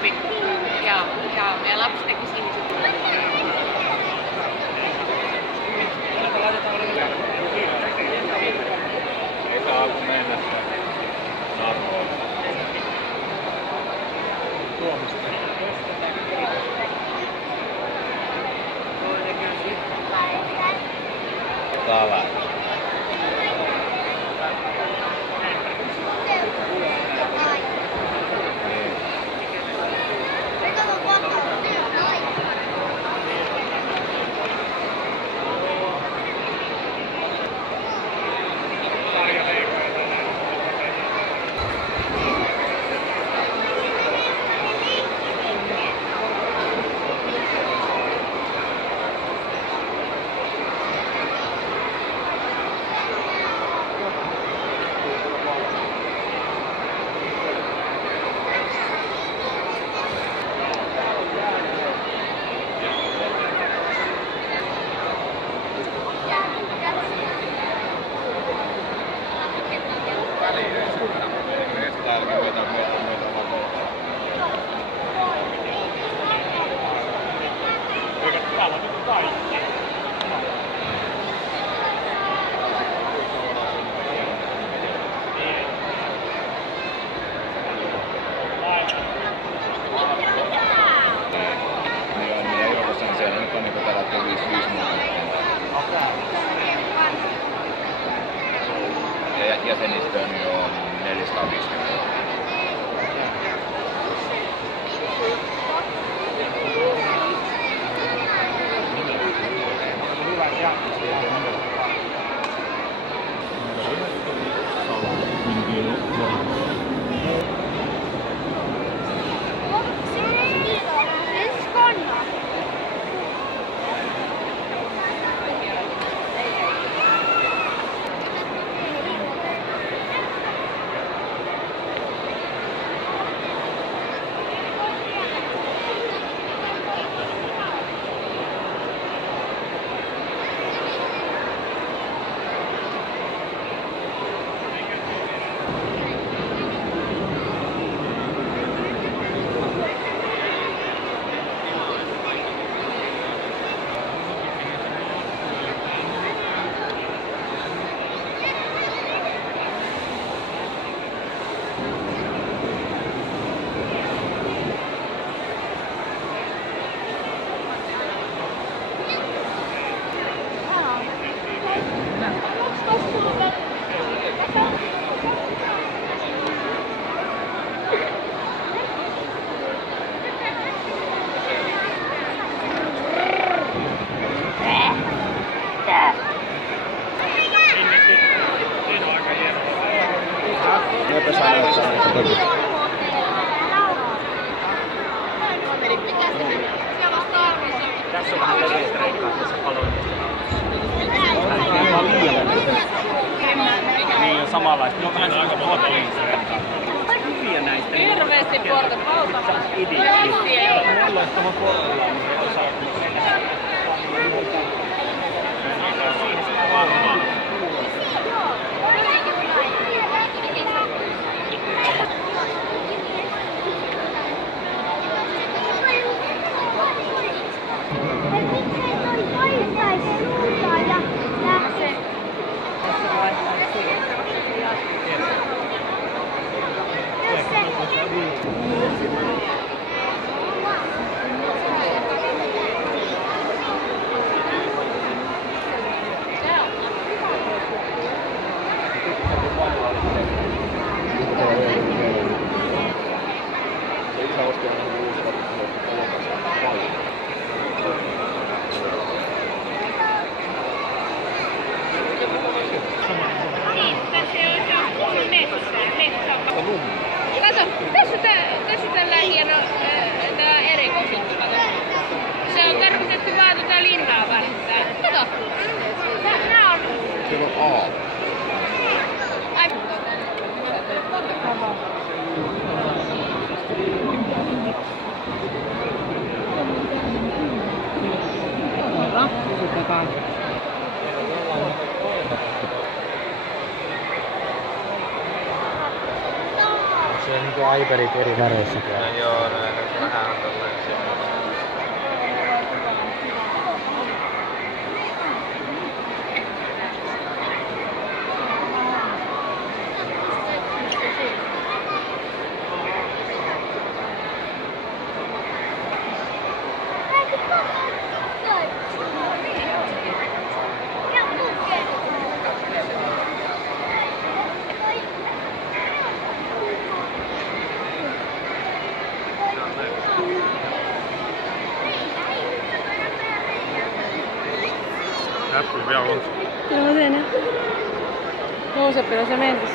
kuppi. Ja meidän lapsi teki siihen sitten. Ei saa mennä narvoon. Täällä. Ja jäsenistöön on 450. Tässä on vähän leviästreikkaa tässä kolonnista. Niin on samanlaista. No vähän aika muotoillista. Hyviä näistä. Hirveesti portat valtavaa. Mulla olisi tuohon portilla, niin se osaa. Kato, tässä on tällä hieno tää erikoisjuttu. Se on tarkoitettu vaan tota linnaa varten. Kato, nää on... Siellä on A. Ai... Se on niinku iPadit eri väreissä. No joo, näin. Vähän on tällaisia. Äppel peal on. Ja ma teen jah. Joosepile see meeldis.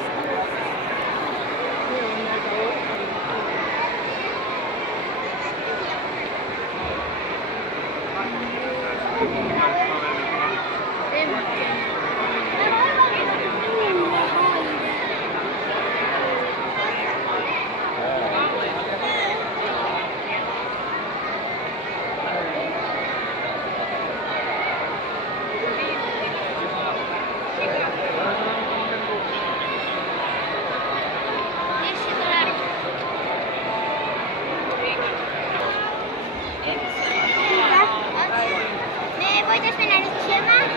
Me voitais mennä nyt syömään.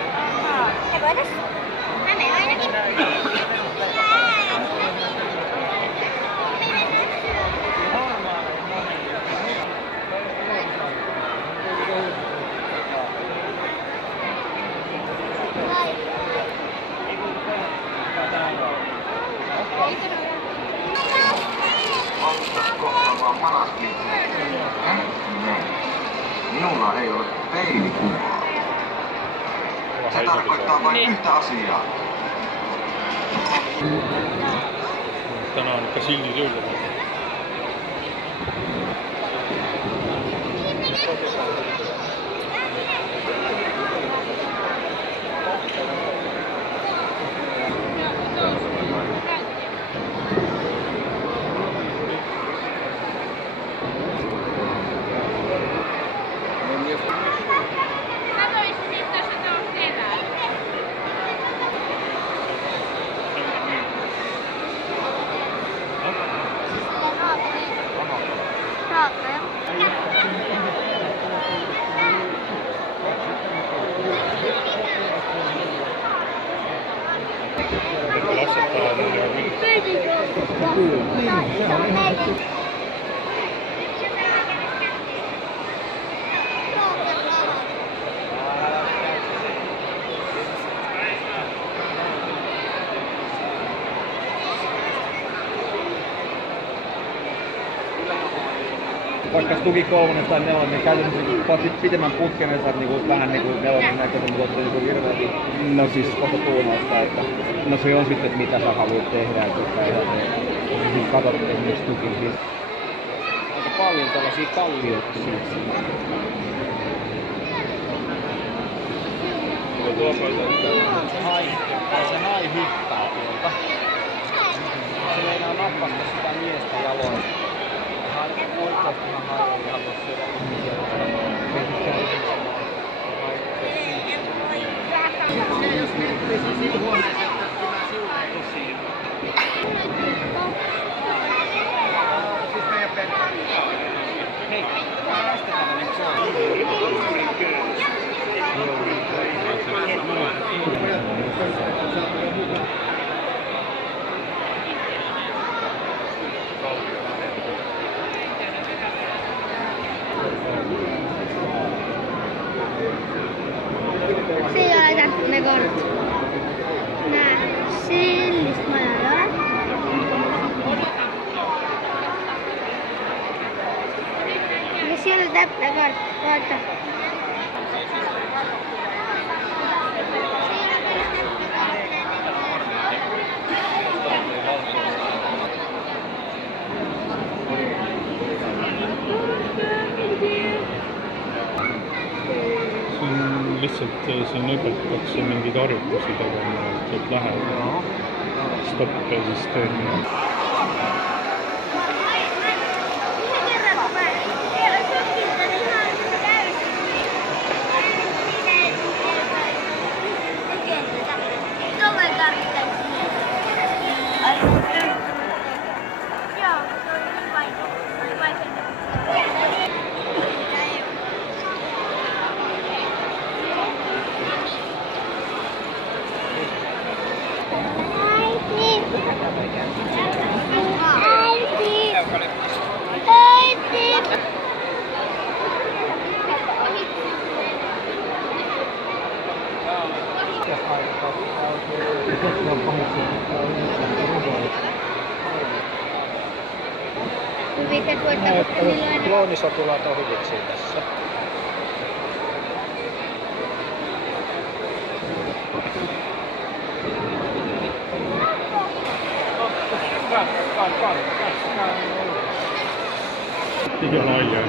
Me voitais. Mä menen ainakin. Kohtamaan paras minulla ei ole peilikuvaa. Se tarkoittaa vain yhtä asiaa. Täna on ikka sildi tööl. Vaikka Stugi 3 tai 4, niin käytännössä paitsi pitemmän putken, niin saat niinku vähän niinku 4 näköisen, mutta otti niinku hirveästi no siis koko tuunausta, että no se on sitten, että mitä sä haluat tehdä, että siis katot esimerkiksi Stugin siis aika paljon tällaisia kallioita siis. Se hai hyppää tuolta. Se meinaa nappasta sitä miestä jaloin. Oikeastihan hai ei halua syödä ihmisiä, jos menettiin siinä huoneessa, että hyvä sinulle ei ole siinä. Siis meidän perään. Hei, päästetään nyt Siinä laitan ne kortit. Nää sillistä majaa. Ja siellä täppä kortta. Lihtsalt siin õpetatakse mingeid harjutusi tegema, et lähed stopp ja siis teed. Joo, se on hyvin vaikea. Yrität voittaa, kun milloin... Kloonisotilaat on hyviksi tässä. Liiga laiali.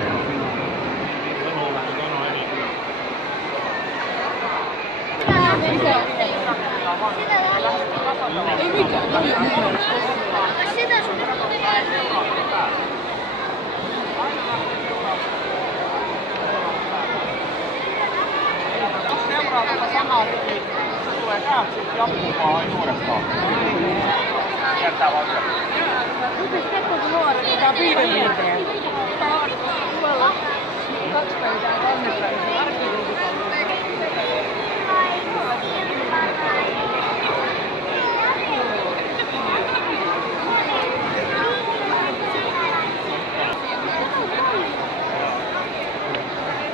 Sitä sun Seuraavalla samaa ryhmiä, se tulee täältä sitten jatkumaan aina uudestaan. Kiertää vaan yötä. Tää on piirin piirtein. Tuolla 2 pöytää, 3 pöytää.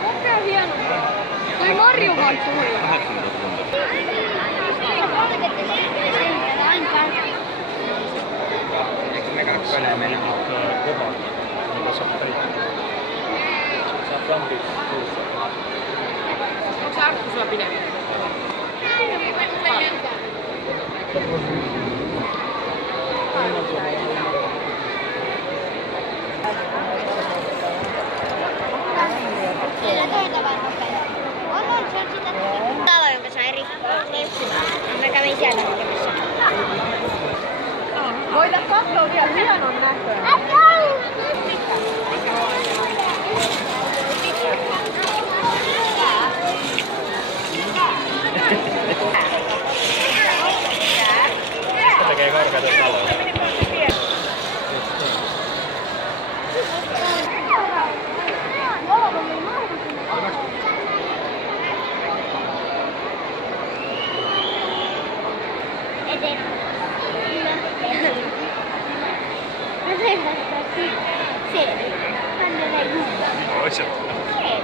Okei, hieno. Toi Marju kanssa tuli. 80 tuntia. Eikö me kakkoinen mennä kovaa? Mitä sä oot teinyt? Sä oot lampi suussa. Onko se arkku sulla pidempi? Talo, jonka sai rikkoa. Mä kävin siellä tekemässä. Voita katsoa vielä hienon näköön. Se tekee korkeita taloja. Se. Hän ei